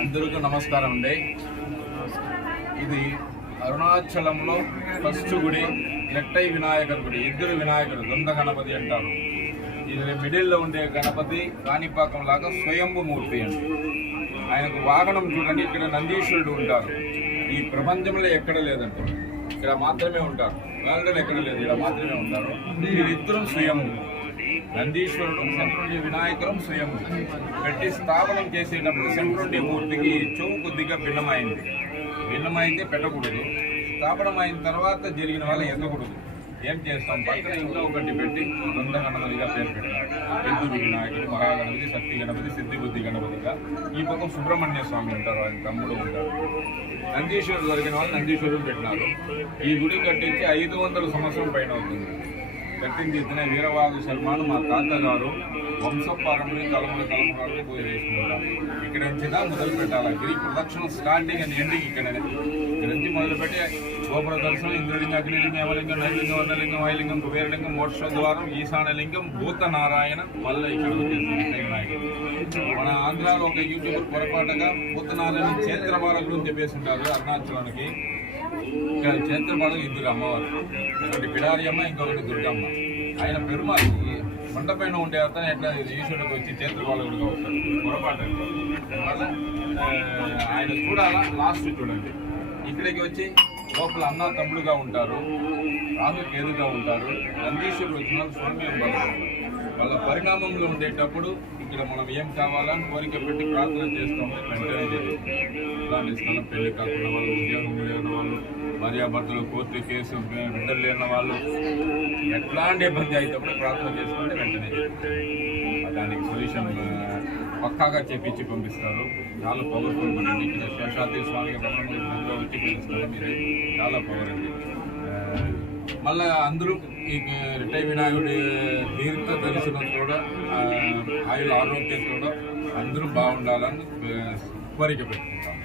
అందరికీ నమస్కారం అండి. ఇది అరుణాచలంలో ఫస్ట్ గుడి లెట్టై వినాయకుడి గుడి. ఇద్దరు వినాయకుడు దొంద గణపతి అంటారు. ఇది మిడిల్లో ఉండే గణపతి కాణిపాకం లాగా స్వయంభూ మూర్తి అండి. ఆయనకు వాహనం చూడండి, ఇక్కడ నందీశ్వరుడు ఉంటారు. ఈ ప్రపంచంలో ఎక్కడ లేదండి, ఇక్కడ మాత్రమే ఉంటారు. వరల్డ్లో ఎక్కడ లేదు, ఇక్కడ మాత్రమే ఉంటారు. వీరిద్దరం స్వయంభూ. నందీశ్వరుడు సెంట్రుండి వినాయకురం స్వయంభూ. పెట్టి స్థాపనం చేసేటప్పుడు సెంట్రుండి మూర్తికి చెవు కొద్దిగా భిన్నమైంది. భిన్నమైతే పెట్టకూడదు. స్థాపనం అయిన తర్వాత జరిగిన వల్ల ఎత్తకూడదు. ఏం చేస్తాం, పక్కన ఇంకా ఒకటి పెట్టి దొంద గణపతిగా పేరు పెట్టారు. ఎద్దురు వినాయకుడు, మహాగణపతి, శక్తి గణపతి, సిద్ధిబుద్ధి గణపతిగా. ఈ పక్క సుబ్రహ్మణ్య స్వామి ఉంటారు, ఆయన తమ్ముడు ఉంటారు. నందీశ్వరుడు దొరికిన వాళ్ళు నందీశ్వరుడు పెట్టినారు. ఈ గుడి కట్టించి 500 సంవత్సరం పైన అవుతుంది. కట్టించి ఇతన వీరవాగు శర్మను మా తాతగారు వంశపారంపర్యం తలములు పూజ చేసుకుంటారు. ఇక్కడ నుంచి మొదలు పెట్టాలి. గిరి ప్రదక్షిణ స్టార్టింగ్ అండ్ ఎండింగ్ ఇక్కడనే. ఇక్కడ నుంచి మొదలుపెట్టి గోపుర దర్శనం, ఇంద్రలింగం, అగ్నిలింగం, యమలింగం, నైలింగం, వర్ణలింగం, వాయులింగం, కుబేరలింగం, మోక్షద్వారం, ఈశాన్యలింగం, భూతనారాయణ, మళ్ళీ ఇక్కడ వచ్చేసి మన ఆంధ్రాలో ఒక యూట్యూబర్ పొరపాటుగా భూతనారాయణ క్షేత్రపాలకుడు అని చెప్పేసి ఉంటారు అరుణాచలానికి. ఇక్కడ క్షేత్రపాలకులు ఇద్దరు అమ్మవారు, ఒకటి బిడారి అమ్మ, ఇంకొకటి దుర్గమ్మ. ఆయన పెరుమాళ్ కొండపైన ఉండే అతను ఎట్లా ఈశ్వరుడికి వచ్చి క్షేత్రపాలకుడిగా వస్తాడు, పొరపాటు. అందువల్ల ఆయన చూడాలా, లాస్ట్ చూడండి. ఇక్కడికి వచ్చి లోపల అన్న తమ్ముడుగా ఉంటారు, రాహు కేదుగా ఉంటారు. నందీశ్వరుడు వచ్చిన సౌమ్యం వాళ్ళ పరిణామంలో ఉండేటప్పుడు ఇక్కడ మనం ఏం కావాలని కోరిక పెట్టి ప్రార్థన చేస్తాము, వెంటనే జరుగుతుంది. ఇలాంటి స్థలం పెళ్లి కాకుండా వాళ్ళు, ఉద్యోగం లేని వాళ్ళు, భార్యాభర్తలు, కోర్టు కేసు, బిడ్డలు లేని వాళ్ళు, ఎట్లాంటి ఇబ్బంది అయినప్పుడు ప్రార్థన చేసుకుంటే వెంటనే జరుగుతుంది. దానికి సొల్యూషన్ పక్కాగా చేపించి పంపిస్తారు. చాలా పవర్ఫుల్ అండి. ఇక్కడ శేషాద్రి స్వామి రమణంలో వచ్చి పిలుస్తారు. మీరు చాలా పవర్ అండి. మళ్ళీ అందరూ ఈ రిటై వినాయకుడి దీర్ఘ దర్శనం కూడా, ఆయుల ఆరోగ్యం కూడా అందరూ బాగుండాలని కోరిక పెట్టుకుంటాం.